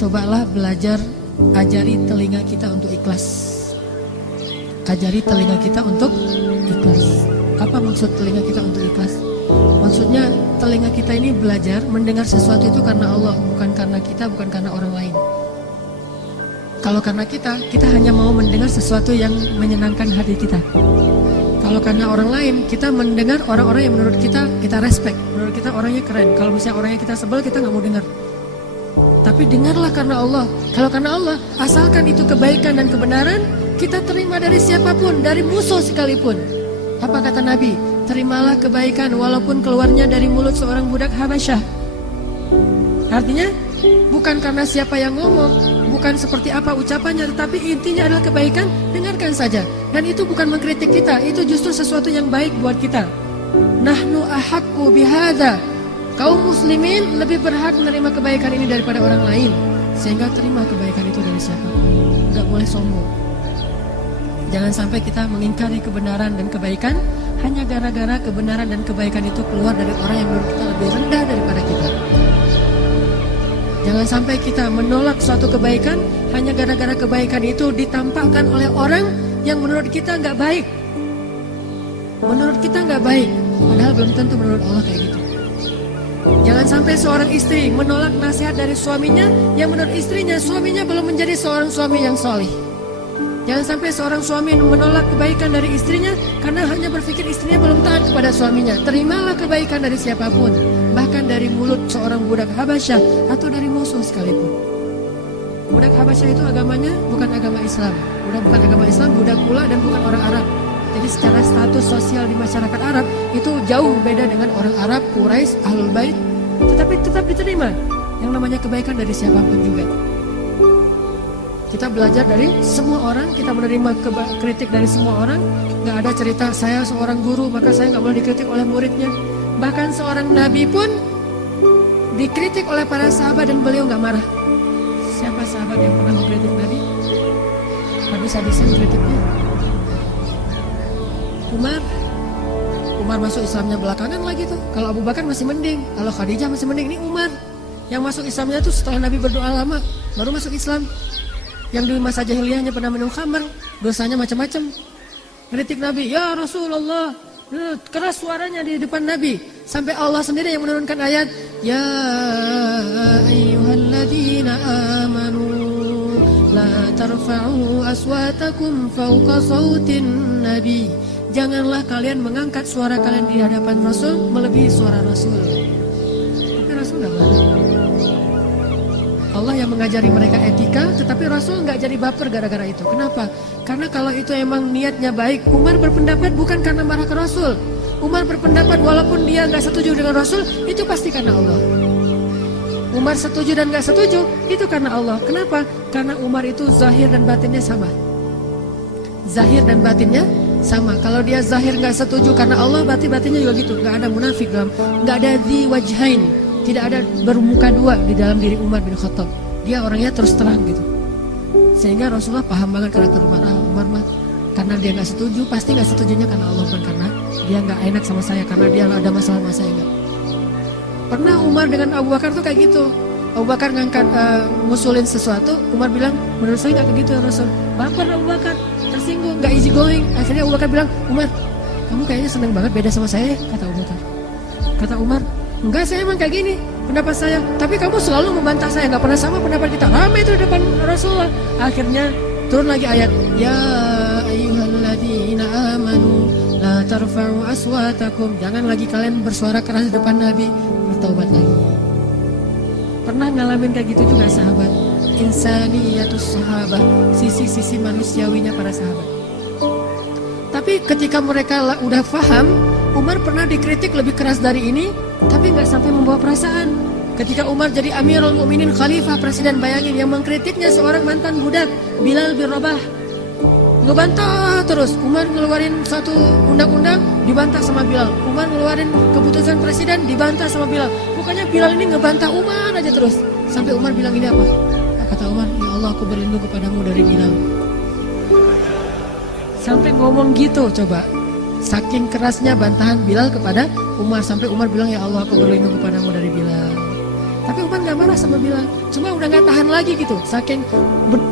cobalah belajar, ajari telinga kita untuk ikhlas. Ajari telinga kita untuk ikhlas. Apa maksud telinga kita untuk ikhlas? Maksudnya telinga kita ini belajar mendengar sesuatu itu karena Allah, bukan karena kita, bukan karena orang lain. Kalau karena kita hanya mau mendengar sesuatu yang menyenangkan hati kita. Kalau karena orang lain, kita mendengar orang-orang yang menurut kita respect, menurut kita orangnya keren. Kalau misalnya orangnya kita sebel, kita nggak mau dengar. Tapi dengarlah karena Allah. Kalau karena Allah, asalkan itu kebaikan dan kebenaran, kita terima dari siapapun, dari musuh sekalipun. Apa kata Nabi? Terimalah kebaikan walaupun keluarnya dari mulut seorang budak Habasyah. Artinya, bukan karena siapa yang ngomong, bukan seperti apa ucapannya, tetapi intinya adalah kebaikan, dengarkan saja. Dan itu bukan mengkritik kita, itu justru sesuatu yang baik buat kita. Nahnu ahaqqu bihadza. Kaum muslimin lebih berhak menerima kebaikan ini daripada orang lain. Sehingga terima kebaikan itu dari siapa. Gak boleh sombong. Jangan sampai kita mengingkari kebenaran dan kebaikan hanya gara-gara kebenaran dan kebaikan itu keluar dari orang yang menurut kita lebih rendah daripada kita. Jangan sampai kita menolak suatu kebaikan hanya gara-gara kebaikan itu ditampakkan oleh orang yang menurut kita nggak baik. Menurut kita nggak baik, padahal belum tentu menurut Allah kayak gitu. Jangan sampai seorang istri menolak nasihat dari suaminya yang menurut istrinya, suaminya belum menjadi seorang suami yang soleh. Jangan sampai seorang suami menolak kebaikan dari istrinya karena hanya berpikir istrinya belum taat kepada suaminya. Terimalah kebaikan dari siapapun, bahkan dari mulut seorang budak Habasyah atau dari musuh sekalipun. Budak Habasyah itu agamanya bukan agama Islam. Bukan agama Islam, budak pula dan bukan orang Arab. Jadi secara status sosial di masyarakat Arab itu jauh beda dengan orang Arab, Quraisy, Ahlul Bait. Tetapi tetap diterima yang namanya kebaikan dari siapapun juga. Kita belajar dari semua orang, kita menerima kritik dari semua orang. Gak ada cerita saya seorang guru maka saya gak boleh dikritik oleh muridnya. Bahkan seorang nabi pun dikritik oleh para sahabat dan beliau gak marah. Siapa sahabat yang pernah mengkritik nabi? Habis-habisan kritiknya. Umar masuk Islamnya belakangan lagi tuh. Kalau Abu Bakar masih mending, kalau Khadijah masih mending. Ini Umar yang masuk Islamnya tuh setelah Nabi berdoa lama baru masuk Islam. Yang di masa jahiliyahnya pernah minum khamar, dosanya macam-macam. Kritik Nabi, ya Rasulullah, keras suaranya di depan Nabi. Sampai Allah sendiri yang menurunkan ayat, ya ayyuhalladzina amanu la tarfa'u aswatakum fawqa sautin nabi. Janganlah kalian mengangkat suara kalian di hadapan Rasul melebihi suara Rasul. Tapi Rasul enggak marah. Allah yang mengajari mereka etika, tetapi Rasul nggak jadi baper gara-gara itu. Kenapa? Karena kalau itu emang niatnya baik, Umar berpendapat bukan karena marah ke Rasul. Umar berpendapat walaupun dia nggak setuju dengan Rasul, itu pasti karena Allah. Umar setuju dan nggak setuju, itu karena Allah. Kenapa? Karena Umar itu zahir dan batinnya sama. Zahir dan batinnya sama. Kalau dia zahir nggak setuju karena Allah, berarti batinnya juga gitu. Nggak ada munafik dalam, nggak ada di wajhain. Tidak ada bermuka dua di dalam diri Umar bin Khattab. Dia orangnya terus terang gitu. Sehingga Rasulullah paham banget karakter Umar. Umar mah karena dia nggak setuju, pasti nggak setujunya karena Allah, bukan karena dia nggak enak sama saya, karena dia ada masalah sama saya. Enggak. Pernah Umar dengan Abu Bakar tuh kayak gitu. Abu Bakar ngangkat ngusulin sesuatu, Umar bilang menurut saya nggak begitu ya Rasul. Baper Abu Bakar, tersinggung, nggak easy going. Akhirnya Abu Bakar bilang, Umar, kamu kayaknya senang banget beda sama saya, kata Abu Bakar. Kata Umar, enggak, saya emang kayak gini pendapat saya, tapi kamu selalu membantah saya, nggak pernah sama pendapat kita. Ramai itu di depan Rasulullah. Akhirnya turun lagi ayat, ya ayyuhalladzina amanu la tarfa'u aswatakum. Jangan lagi kalian bersuara keras di depan Nabi. Bertaubat lagi. Pernah ngalamin kayak gitu juga sahabat. Insaniyatus sahabah, sisi-sisi manusiawinya para sahabat. Tapi ketika mereka udah paham, Umar pernah dikritik lebih keras dari ini, tapi nggak sampai membawa perasaan. Ketika Umar jadi Amirul Mukminin, Khalifah, Presiden, bayangin yang mengkritiknya seorang mantan budak, Bilal bin Rabah. Ngebantah terus. Umar ngeluarin satu undang-undang, dibantah sama Bilal. Umar ngeluarin keputusan Presiden, dibantah sama Bilal. Pokoknya Bilal ini ngebantah Umar aja terus. Sampai Umar bilang ini apa? Kata Umar, ya Allah, aku berlindung kepadamu dari Bilal. Sampai ngomong gitu, coba. Saking kerasnya bantahan Bilal kepada Umar, sampai Umar bilang, ya Allah, aku berlindung kepadamu dari Bilal. Tapi Umar nggak marah sama Bilal, cuma udah nggak tahan lagi gitu, saking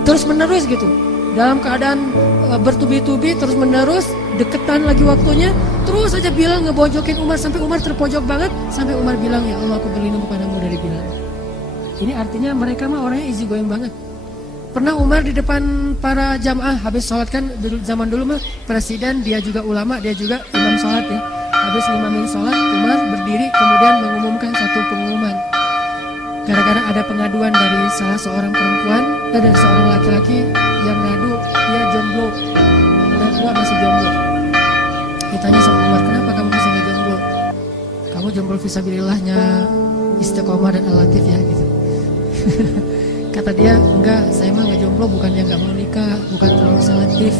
terus menerus gitu, dalam keadaan bertubi-tubi terus menerus, deketan lagi waktunya, terus aja Bilal ngebonjokin Umar sampai Umar terpojok banget, sampai Umar bilang, ya Allah aku berlindung kepadamu dari Bilal. Ini artinya mereka mah orangnya easy going banget. Pernah Umar di depan para jamaah habis sholat kan, zaman dulu mah presiden, dia juga ulama, dia juga imam sholat ya. Habis imamin sholat, Umar berdiri kemudian mengumumkan satu pengumuman. Gara-gara ada pengaduan dari salah seorang perempuan dan dari seorang laki-laki yang ngadu dia jomblo, udah tua masih jomblo. Ditanya sama Umar, kenapa kamu masih ngejomblo? Kamu jomblo fisabilillahnya Istiqomah dan Al-Latif ya gitu. Kata dia, enggak, saya mah nggak jomblo bukannya nggak mau nikah, bukan terlalu selektif,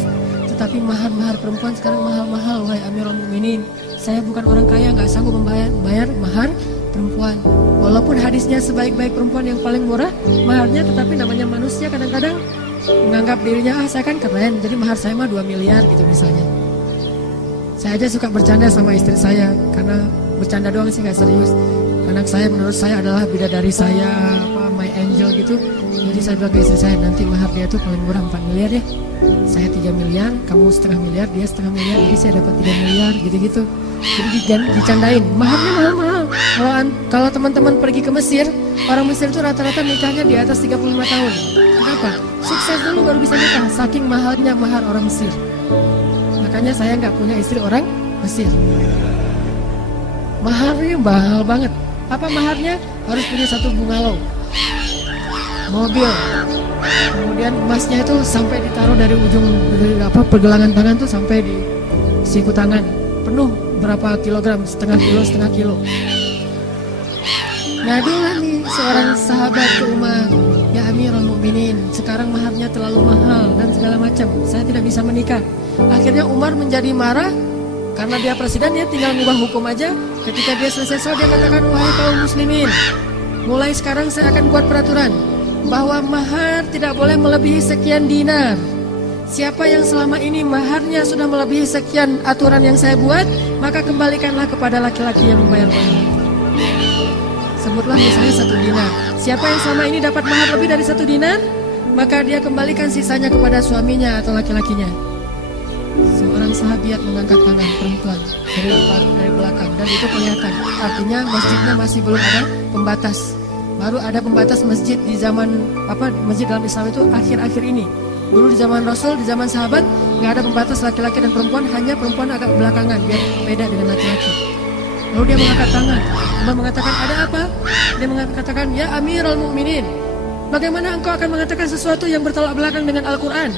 tetapi mahar perempuan sekarang mahal-mahal, wahai Amirul Mukminin. Saya bukan orang kaya, nggak sanggup membayar mahar perempuan. Walaupun hadisnya sebaik-baik perempuan yang paling murah maharnya, tetapi namanya manusia kadang-kadang menganggap dirinya, saya kan keren, jadi mahar saya mah 2 miliar gitu misalnya. Saya aja suka bercanda sama istri saya, karena bercanda doang sih nggak serius. Anak saya menurut saya adalah bidadari saya, my angel gitu. Jadi saya bilang ke istri saya, nanti mahar dia tuh paling murah 4 miliar ya. Saya 3 miliar, kamu setengah miliar, dia setengah miliar, jadi saya dapat 3 miliar gitu-gitu. Jadi dicandain, maharnya mahal-mahal. Kalau teman-teman pergi ke Mesir, orang Mesir itu rata-rata nikahnya di atas 35 tahun. Kenapa? Sukses dulu baru bisa nikah, saking mahalnya mahar orang Mesir. Makanya saya nggak punya istri orang Mesir. Maharnya mahal banget. Apa maharnya? Harus punya 1 bungalow, mobil, kemudian emasnya itu sampai ditaruh dari ujung pergelangan tangan tuh sampai di siku tangan, penuh berapa kilogram, setengah kilo. Ngadulah nih seorang sahabat ke Umar, ya Amirul Mukminin, sekarang maharnya terlalu mahal dan segala macam, saya tidak bisa menikah. Akhirnya Umar menjadi marah karena dia presiden, dia tinggal ngubah hukum aja. Ketika dia selesai sholat, dia katakan, wahai kaum muslimin, mulai sekarang saya akan buat peraturan bahwa mahar tidak boleh melebihi sekian dinar. Siapa yang selama ini maharnya sudah melebihi sekian aturan yang saya buat, maka kembalikanlah kepada laki-laki yang membayar mahar. Sebutlah misalnya 1 dinar. Siapa yang selama ini dapat mahar lebih dari 1 dinar, maka dia kembalikan sisanya kepada suaminya atau laki-lakinya. Seorang sahabiat mengangkat tangan perempuan dari belakang, dan itu kelihatan. Artinya masjidnya masih belum ada pembatas. Baru ada pembatas masjid di zaman masjid dalam Islam itu akhir-akhir ini. Dulu di zaman Rasul, di zaman sahabat nggak ada pembatas laki-laki dan perempuan, hanya perempuan agak belakangan biar beda dengan laki-laki. Lalu dia mengangkat tangan, Umar mengatakan, ada apa? Dia mengatakan, ya Amirul Mukminin, bagaimana engkau akan mengatakan sesuatu yang bertolak belakang dengan Al-Quran?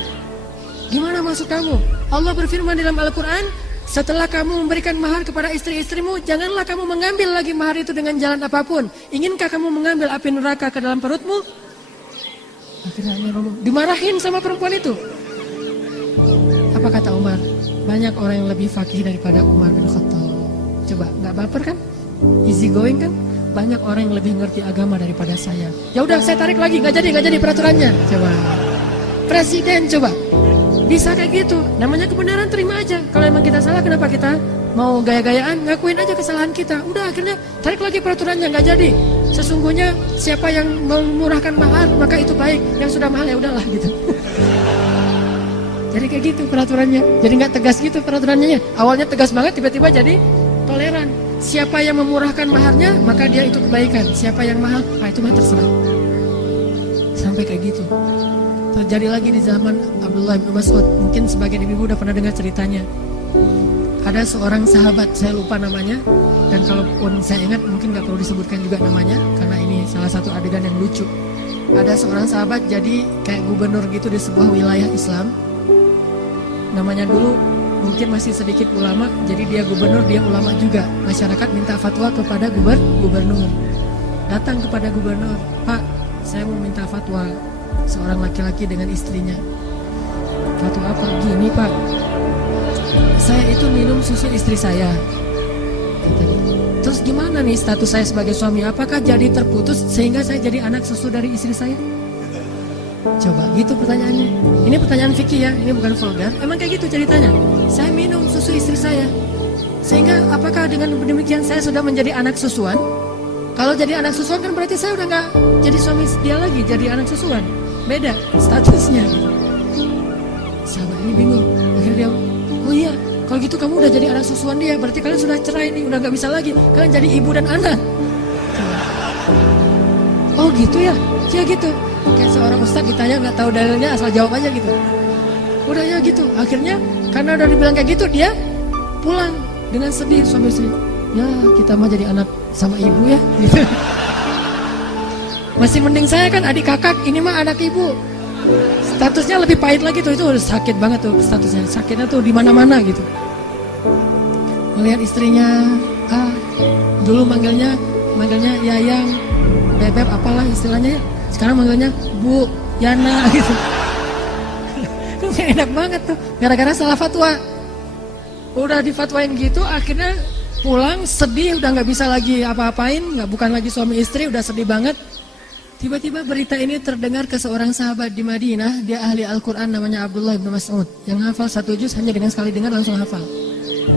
Gimana maksud kamu? Allah berfirman dalam Al-Quran, setelah kamu memberikan mahar kepada istri-istrimu, janganlah kamu mengambil lagi mahar itu dengan jalan apapun. Inginkah kamu mengambil api neraka ke dalam perutmu? Akhirnya dimarahin sama perempuan itu. Apa kata Umar? Banyak orang yang lebih fakih daripada Umar bin Khattab. Coba, nggak baper kan? Easy going kan? Banyak orang yang lebih ngerti agama daripada saya. Ya udah, saya tarik lagi, nggak jadi peraturannya. Coba, presiden coba. Bisa kayak gitu, namanya kebenaran, terima aja. Kalau emang kita salah, kenapa kita mau gaya-gayaan? Ngakuin aja kesalahan kita. Udah, akhirnya tarik lagi peraturannya, nggak jadi. Sesungguhnya siapa yang memurahkan mahar, maka itu baik. Yang sudah mahal ya udahlah gitu. Jadi kayak gitu peraturannya. Jadi nggak tegas gitu peraturannya. Awalnya tegas banget, tiba-tiba jadi toleran. Siapa yang memurahkan maharnya, maka dia itu kebaikan. Siapa yang mahal, itu mah terserah. Sampai kayak gitu. Terjadi lagi di zaman Abdullah bin Mas'ud. Mungkin sebagian ibu udah pernah dengar ceritanya. Ada seorang sahabat, saya lupa namanya, dan kalaupun saya ingat mungkin gak perlu disebutkan juga namanya, karena ini salah satu adegan yang lucu. Ada seorang sahabat jadi kayak gubernur gitu di sebuah wilayah Islam. Namanya dulu mungkin masih sedikit ulama, jadi dia gubernur, dia ulama juga. Masyarakat minta fatwa kepada gubernur. Datang kepada gubernur, Pak, saya mau minta fatwa seorang laki-laki dengan istrinya. Fatwa apa? Gini Pak, saya itu minum susu istri saya. Terus gimana nih status saya sebagai suami? Apakah jadi terputus sehingga saya jadi anak susu dari istri saya? Coba gitu pertanyaannya. Ini pertanyaan fikih ya, ini bukan vulgar. Emang kayak gitu ceritanya. Saya minum susu istri saya, sehingga apakah dengan demikian saya sudah menjadi anak susuan? Kalau jadi anak susuan kan berarti saya udah nggak jadi suami dia lagi, jadi anak susuan. Beda statusnya. Sahabat ini bingung. Akhirnya dia, oh iya, kalau gitu kamu udah jadi anak susuan dia, berarti kalian sudah cerai nih, udah nggak bisa lagi. Kalian jadi ibu dan anak. Oh gitu ya, ya gitu. Kayak seorang ustadz ditanya nggak tahu dalilnya, asal jawab aja gitu. Udah ya gitu. Akhirnya karena udah dibilang kayak gitu, dia pulang dengan sedih suami istri. Ya kita mah jadi anak sama ibu ya. Gitu. Masih mending saya kan adik kakak, ini mah anak ibu. Statusnya lebih pahit lagi tuh, itu udah sakit banget tuh statusnya. Sakitnya tuh di mana-mana gitu. Melihat istrinya, dulu manggilnya Yayang, Bebek apalah istilahnya ya. Sekarang manggilnya Bu, Yana gitu. Gak enak banget tuh, gara-gara salah fatwa. Udah difatwain gitu, akhirnya pulang sedih, udah nggak bisa lagi apa-apain, bukan lagi suami istri, udah sedih banget. Tiba-tiba berita ini terdengar ke seorang sahabat di Madinah, dia ahli Al-Quran namanya Abdullah bin Mas'ud, yang hafal 1 juz hanya dengan sekali dengar langsung hafal.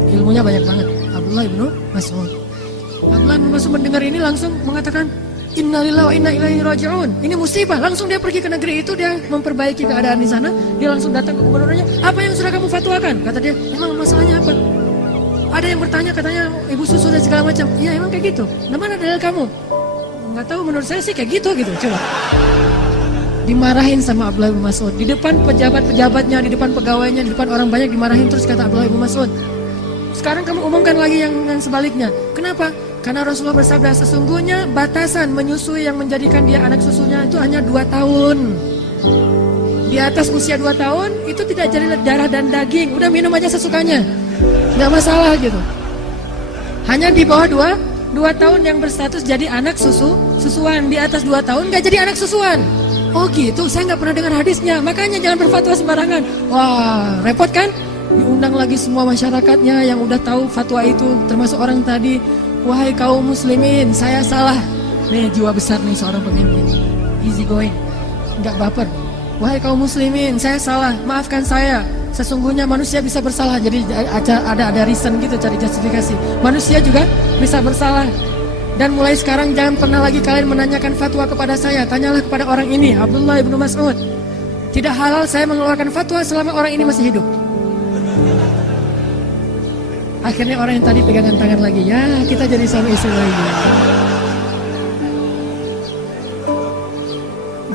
Ilmunya banyak banget, Abdullah bin Mas'ud. Abdullah bin Mas'ud mendengar ini langsung mengatakan, Innalillahi wa inna ilaihi raji'un. Ini musibah. Langsung dia pergi ke negeri itu, dia memperbaiki keadaan di sana. Dia langsung datang ke gubernurnya. Apa yang sudah kamu fatwakan? Kata dia, emang masalahnya apa? Ada yang bertanya, katanya ibu susu dan segala macam. Iya emang kayak gitu. Nah mana dalil kamu? Nggak tahu, menurut saya sih kayak gitu. Coba. Dimarahin sama Abdullah bin Mas'ud. Di depan pejabat-pejabatnya, di depan pegawainya, di depan orang banyak dimarahin terus, kata Abdullah bin Mas'ud. Sekarang kamu umumkan lagi yang sebaliknya. Kenapa? Karena Rasulullah bersabda, sesungguhnya batasan menyusui yang menjadikan dia anak susunya itu hanya 2 tahun. Di atas usia 2 tahun itu tidak jadi darah dan daging, udah minum aja sesukanya, nggak masalah gitu. Hanya di bawah 2 tahun yang berstatus jadi anak susuan. Di atas 2 tahun nggak jadi anak susuan. Oh gitu, saya nggak pernah dengar hadisnya. Makanya jangan berfatwa sembarangan. Wah repot kan? Diundang lagi semua masyarakatnya yang udah tahu fatwa itu, termasuk orang tadi. Wahai kaum muslimin, saya salah. Nih jiwa besar nih seorang pemimpin, easy going, nggak baper. Wahai kaum muslimin, saya salah, maafkan saya. Sesungguhnya manusia bisa bersalah. Jadi ada reason gitu, cari justifikasi. Manusia juga bisa bersalah. Dan mulai sekarang jangan pernah lagi kalian menanyakan fatwa kepada saya. Tanyalah kepada orang ini, Abdullah bin Mas'ud. Tidak halal saya mengeluarkan fatwa selama orang ini masih hidup. Akhirnya orang yang tadi pegangan tangan lagi, ya kita jadi suami istri lagi.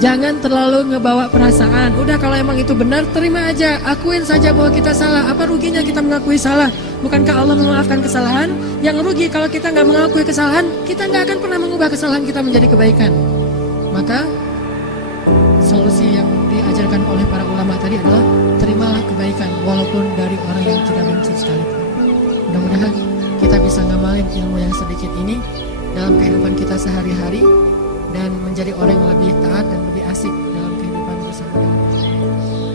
Jangan terlalu ngebawa perasaan. Udah kalau emang itu benar, terima aja. Akuin saja bahwa kita salah. Apa ruginya kita mengakui salah? Bukankah Allah memaafkan kesalahan? Yang rugi kalau kita nggak mengakui kesalahan, kita nggak akan pernah mengubah kesalahan kita menjadi kebaikan. Maka solusi yang diajarkan oleh para ulama tadi adalah terimalah kebaikan walaupun dari orang yang tidak benci sekalipun. Mudah-mudahan kita bisa ngamalin ilmu yang sedikit ini dalam kehidupan kita sehari-hari dan menjadi orang yang lebih taat dan lebih asik dalam kehidupan bersama dengan Allah.